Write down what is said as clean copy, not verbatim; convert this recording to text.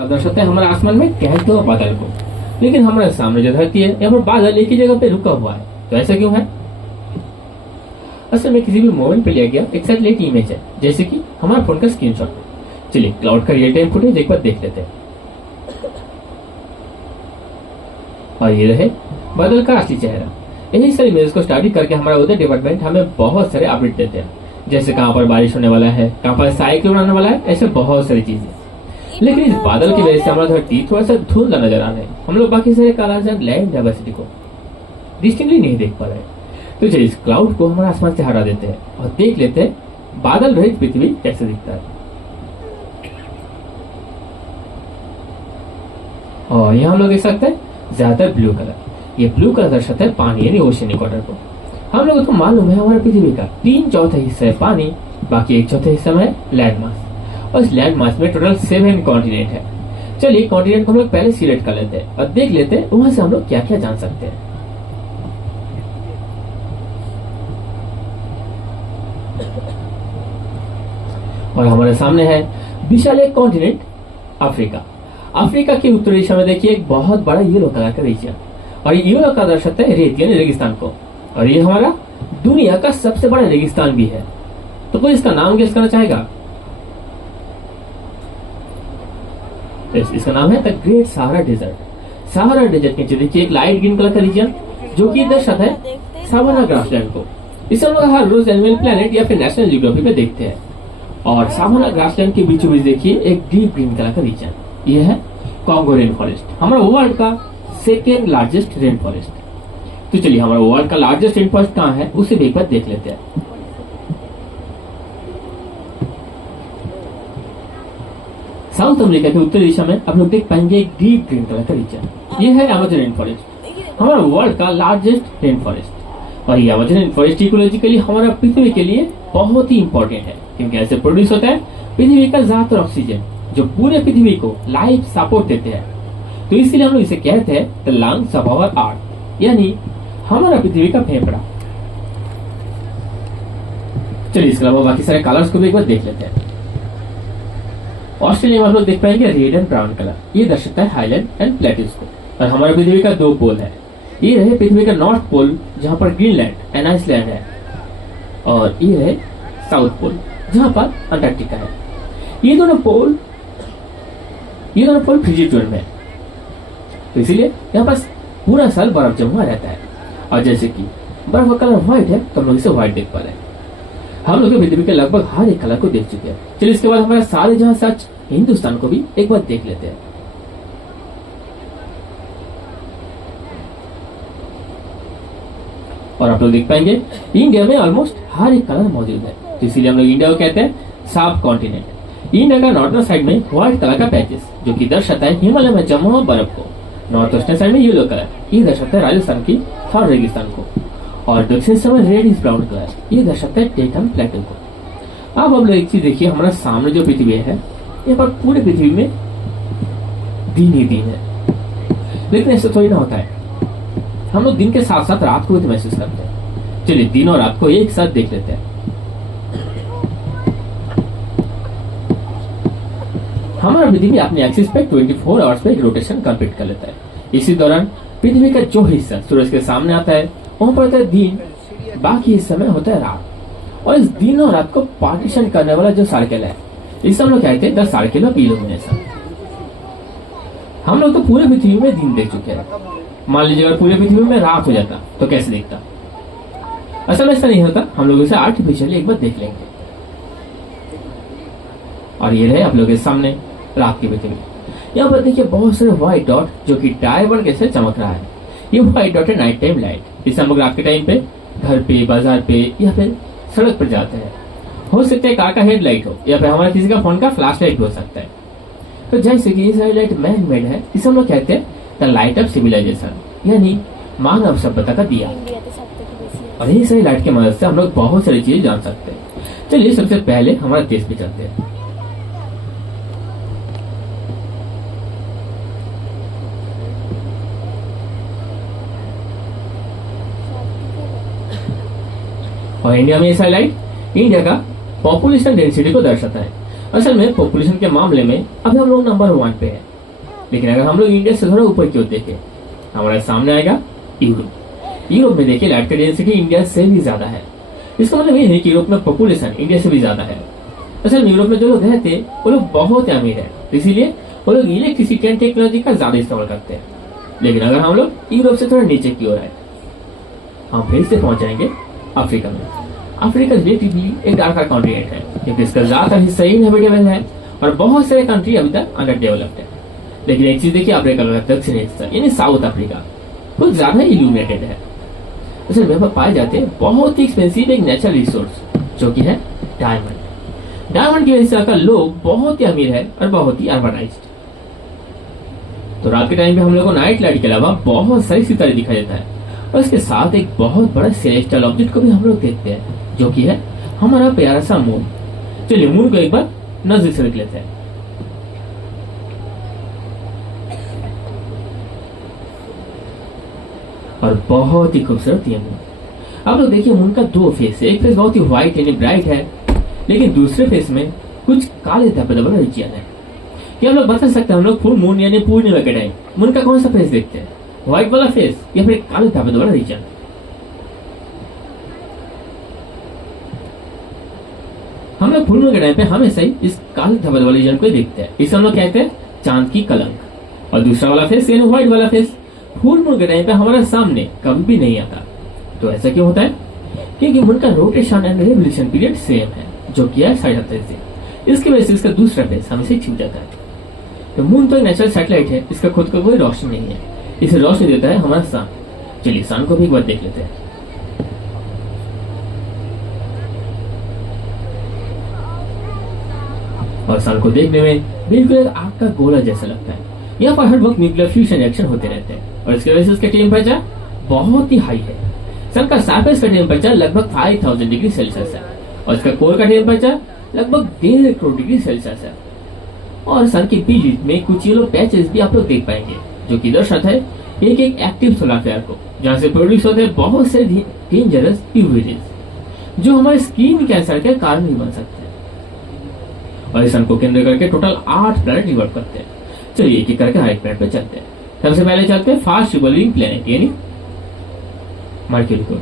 दर्शाता है हमारे आसमान में कहते हुए बादल को। लेकिन हमारे सामने जो धरती है यहाँ पर बादल एक ही जगह पे रुका हुआ है, तो ऐसा क्यों है? असल में किसी भी मोमेंट पे लिया गया एक सैटेलाइट इमेज है, जैसे कि हमारे फोन का स्क्रीनशॉट। चलिए क्लाउड का रियल टाइम फुटेज एक बार देख लेते हैं। और ये रहे बादल का असली चेहरा। यही सारी इमेज को स्टडी करके हमारा वेदर डिपार्टमेंट हमें बहुत सारे अपडेट देते हैं, जैसे कहाँ पर बारिश होने वाला है, कहाँ पर साइक्लोन आने वाला है, ऐसे बहुत सारी चीजें। लेकिन इस बादल की वजह से हमारा धरती थोड़ा सा धुंधला नजर आ रहा है। हम लोग बाकी सारे कालाजान लैंड डाइवर्सिटी को डिस्टिंक्टली नहीं देख पा रहे। तो चलिए इस क्लाउड को हमारे आसमान से हटा देते हैं और देख लेते हैं बादल रहित पृथ्वी कैसे दिखता है। और यहाँ हम लोग देख सकते हैं ज्यादातर ब्लू कलर। ये ब्लू कलर दर्शाता है पानी यानी ओशन इक्वेटर को। हम लोगों को मालूम है हमारे पृथ्वी का 3/4 हिस्सा है पानी, बाकी 1/4 हिस्सा में लैंड मास। और इस लैंड मास में टोटल 7 कॉन्टिनेंट है। चलिए कॉन्टिनेंट को हम लोग पहले सिलेक्ट कर लेते हैं और देख लेते हैं वहां से हम लोग क्या क्या जान सकते हैं। और हमारे सामने है विशाल एक कॉन्टिनेंट अफ्रीका। अफ्रीका की उत्तरी दिशा में देखिए एक बहुत बड़ा येलो कलर का रीजन, और ये येलो कलर दर्शाता है रेत यानी रेगिस्तान को। और ये हमारा दुनिया का सबसे बड़ा रेगिस्तान भी है। तो कोई इसका नाम गेस करना चाहेगा? इसका नाम है the great Sahara desert. Sahara desert के नीचे देखिए एक लाइट ग्रीन कलर का रीजन जो कि दर्शाता है सावाना ग्रासलैंड को। इसे हम लोग हर रोज एनिमल प्लेनेट या फिर नेशनल जियोग्राफी पे देखते हैं। और सावाना ग्रासलैंड के बीचों बीच देखिए एक डीप ग्रीन कलर का रीजन, ये है कॉन्गो रेन फॉरेस्ट, हमारा वर्ल्ड का 2nd लार्जेस्ट रेन फॉरेस्ट। तो चलिए हमारा वर्ल्ड का लार्जेस्ट रेन फॉरेस्ट कहाँ है उसे भी एक बार देख लेते हैं। साउथ अमेरिका के उत्तरी दिशा में आप लोग देख पाएंगे एक डीप ग्रीन कलर का रीजन, ये है अमेज़न रेन फॉरेस्ट, हमारा वर्ल्ड का लार्जेस्ट रेन फॉरेस्ट। और ये अमेज़न रेन फॉरेस्ट इकोलॉजिकली हमारा पृथ्वी के लिए बहुत ही इंपॉर्टेंट है, क्योंकि ऐसे प्रोड्यूस होता है पृथ्वी का ज्यादातर ऑक्सीजन जो पूरे पृथ्वी को लाइफ सपोर्ट देते हैं। तो इसलिए हम लोग इसे कहते हैं the lungs of our earth, यानी हमारा पृथ्वी का फेफड़ा। चलिए इसके अलावा बाकी सारे कलर्स को भी एक बार देख लेते हैं। ऑस्ट्रेलिया में हम लोग देख पाएंगे रेड एंड ब्राउन कलर, ये दर्शाता है हाईलैंड एंड प्लेट्यूज को। और हमारे पृथ्वी का 2 पोल है, ये रहे पृथ्वी का नॉर्थ पोल जहां पर ग्रीनलैंड एंड आइसलैंड है, और ये रहे साउथ पोल जहां पर अंटार्कटिका है। ये दोनों पोल फ्रिजिड जोन में है, तो इसीलिए यहाँ पर पूरा साल बर्फ जमा रहता है। और जैसे कि बर्फ का कलर व्हाइट है तो हम लोग इसे व्हाइट देख पा रहे हैं। हम लोग पृथ्वी के लगभग हर एक कलर को देख चुके हैं। चलिए इसके बाद हमारे सारे जहां सच हिंदुस्तान को भी एक बार देख लेते हैं। और आप लोग देख पाएंगे इंडिया में ऑलमोस्ट हर एक कलर मौजूद है, तो इसीलिए हम लोग इंडिया को कहते हैं सब कॉन्टिनेंट। इंडिया का नॉर्थन साइड में व्हाइट कलर का पैचेस जो कि दर्शाता है हिमालय में जमा हुआ बर्फ को। नॉर्थ वेस्टर्न साइड में येलो कलर, ये दर्शाता है राजस्थान की थर रेगिस्तान को। और दक्षिण समय रेडिश ब्राउन कलर, ये दर्शाता है डेक्कन प्लेटो को। अब हम लोग एक चीज देखिए, हमारे सामने जो पृथ्वी है यहाँ पर पूरे पृथ्वी में दिन ही दिन है, लेकिन ऐसा थोड़ी ना होता है। हम लोग दिन के साथ साथ रात को भी महसूस करते हैं। चलिए दिन और रात को एक साथ देख लेते हैं। हमारा पृथ्वी अपने एक्सिस पे 24 आवर्स पे एक रोटेशन कंप्लीट कर लेता है। इसी दौरान पृथ्वी का जो हिस्सा सूरज के सामने आता है वहां पर होता है दिन, बाकी हिस्से में होता है रात। और इस दिन और रात को पार्टीशन करने वाला जो सर्कल है इसे हम लोग कहते हैं द सर्कल ऑफ इल्यूमिनेशन। हम लोग तो पूरे पृथ्वी में दिन देख चुके हैं। मान लीजिए अगर पूरे पृथ्वी में रात हो जाता तो कैसे दिखता? असल में ऐसा नहीं होता, हम लोग इसे आर्टिफिशियली एक बार देख लेंगे। और ये रहे आप लोग के सामने रात की पृथ्वी। यहाँ पर देखिए बहुत सारे व्हाइट डॉट जो कि डायमंड के से चमक रहा है। ये व्हाइट डॉट है नाइट टाइम लाइट। इसे हम लोग रात के टाइम पे घर पे, बाजार पे या फिर सड़क पर जाते हैं। हो सकता है कार का हेडलाइट हो या फिर हमारे किसी का फोन का फ्लैश लाइट भी हो सकता है। तो जैसे कि ये सारी लाइट मैन मेड है, इसे हम लोग कहते हैं द लाइट ऑफ सिविलाइजेशन, यानी मानव सभ्यता का दिया। और ये सारी लाइट की मदद से हम लोग बहुत सारी चीजें जान सकते हैं। चलिए सबसे पहले हमारे देश पे चलते हैं। और इंडिया में ये सारी लाइट इंडिया का पॉपुलेशन डेंसिटी को दर्शाता है। असल में पॉपुलेशन के मामले में अभी हम लोग नंबर 1 पे है। लेकिन अगर हम लोग इंडिया से थोड़ा ऊपर की ओर देखें, हमारे सामने आएगा यूरोप। यूरोप में देखिए लाइट का डेंसिटी इंडिया से भी ज्यादा है। इसका मतलब ये नहीं कि यूरोप में पॉपुलेशन इंडिया से भी ज्यादा है। असल में यूरोप में जो लोग रहते हैं वो लोग बहुत अमीर है, इसीलिए वो लोग इलेक्ट्रिसिटी एंड टेक्नोलॉजी का ज्यादा इस्तेमाल करते हैं। लेकिन अगर हम लोग यूरोप से थोड़ा नीचे की ओर आए, हम फिर से पहुंच जाएंगे अफ्रीका में। अफ्रीका रिलेटिवली एक डार्कर कॉन्टिनेंट है, क्योंकि इसका ज्यादातर हिस्सा इनहेबिटेबल है और बहुत सारे कंट्री अभी तक अंडर डेवलप्ड है। लेकिन एक चीज देखिए, अफ्रीका का दक्षिणी हिस्सा यानी साउथ अफ्रीका कुछ ज्यादा इल्यूमिनेटेड है। असल में पाए जाते हैं बहुत ही एक्सपेंसिव एक नेचुरल रिसोर्स, जो कि है डायमंड। डायमंड की वजह से लोग बहुत ही अमीर है और बहुत ही अर्बनाइज्ड। तो रात के टाइम पे हम लोग को नाइट लाइट के अलावा बहुत सारी सितारे दिखाई देता है, और इसके साथ एक बहुत बड़ा सेलेस्टियल ऑब्जेक्ट को भी हम लोग देखते हैं, जो कि है हमारा प्यारा सा मून। चलिए मून को एक बार नजदीक से देख लेते हैं। और बहुत ही खूबसूरत ये मून। आप लोग देखिए मून का दो फेस है। एक फेस बहुत ही व्हाइट यानी ब्राइट है, लेकिन दूसरे फेस में कुछ काले धब्बे धब्बे रीजन है। क्या हम लोग बता सकते हैं हम लोग फुल मून यानी पूर्णिमा के टाइम मून का कौन सा फेस देखते हैं? व्हाइट वाला फेस या फिर काले धब्बे वाला रीजन? हम लोग फुल मून के टाइम पे हमेशा ही इस काले धब्बे वाले रीजन को ही देखते हैं। इसे हम लोग कहते हैं चांद की कलंक। और दूसरा वाला फेस यानी व्हाइट वाला फेस फुल मून के टाइम पे हमारे सामने कभी भी नहीं आता। तो ऐसा क्यों होता है? क्योंकि मून का rotation and revolution period same है, जो कि है 37 दिन। इसकी वजह से इसका दूसरा फेस हमेशा छूट जाता है। तो मून तो एक नेचुरल सैटेलाइट है, इसका खुद का कोई रोशनी नहीं है, इसे रोशनी देता है हमारा सन। चलिए सन को भी एक बार देख लेते हैं। और सन को देखने में बिल्कुल एक आग का गोला जैसा लगता है। यहाँ पर हर वक्त न्यूक्लियर फ्यूजन रिएक्शन होते रहते हैं, और इसकी वजह से इसका टेम्परेचर बहुत ही हाई है। सन का सरफेस का टेम्परेचर लगभग 5000 डिग्री सेल्सियस है, और इसका कोर का टेम्परेचर लगभग 1.5 करोड़ डिग्री सेल्सियस है। और सन के बीच में कुछ येलो पैचेस भी आप लोग देख पाएंगे, जो कि दर्शाता है एक एक्टिव सोलर फ्लेयर को, जहां से प्रोड्यूस होते हैं बहुत से डेंजरस यूवी रेज, जो हमारे स्किन कैंसर के कारण भी बन सकते हैं। और इस सन को केंद्र करके टोटल 8 प्लैनेट रिवॉल्व करते हैं। चलिए एक एक करके हर एक प्लैनेट पे चलते हैं। सबसे पहले चलते हैं फास्ट रिवॉल्विंग प्लैनेट यानी मर्क्यूरी को।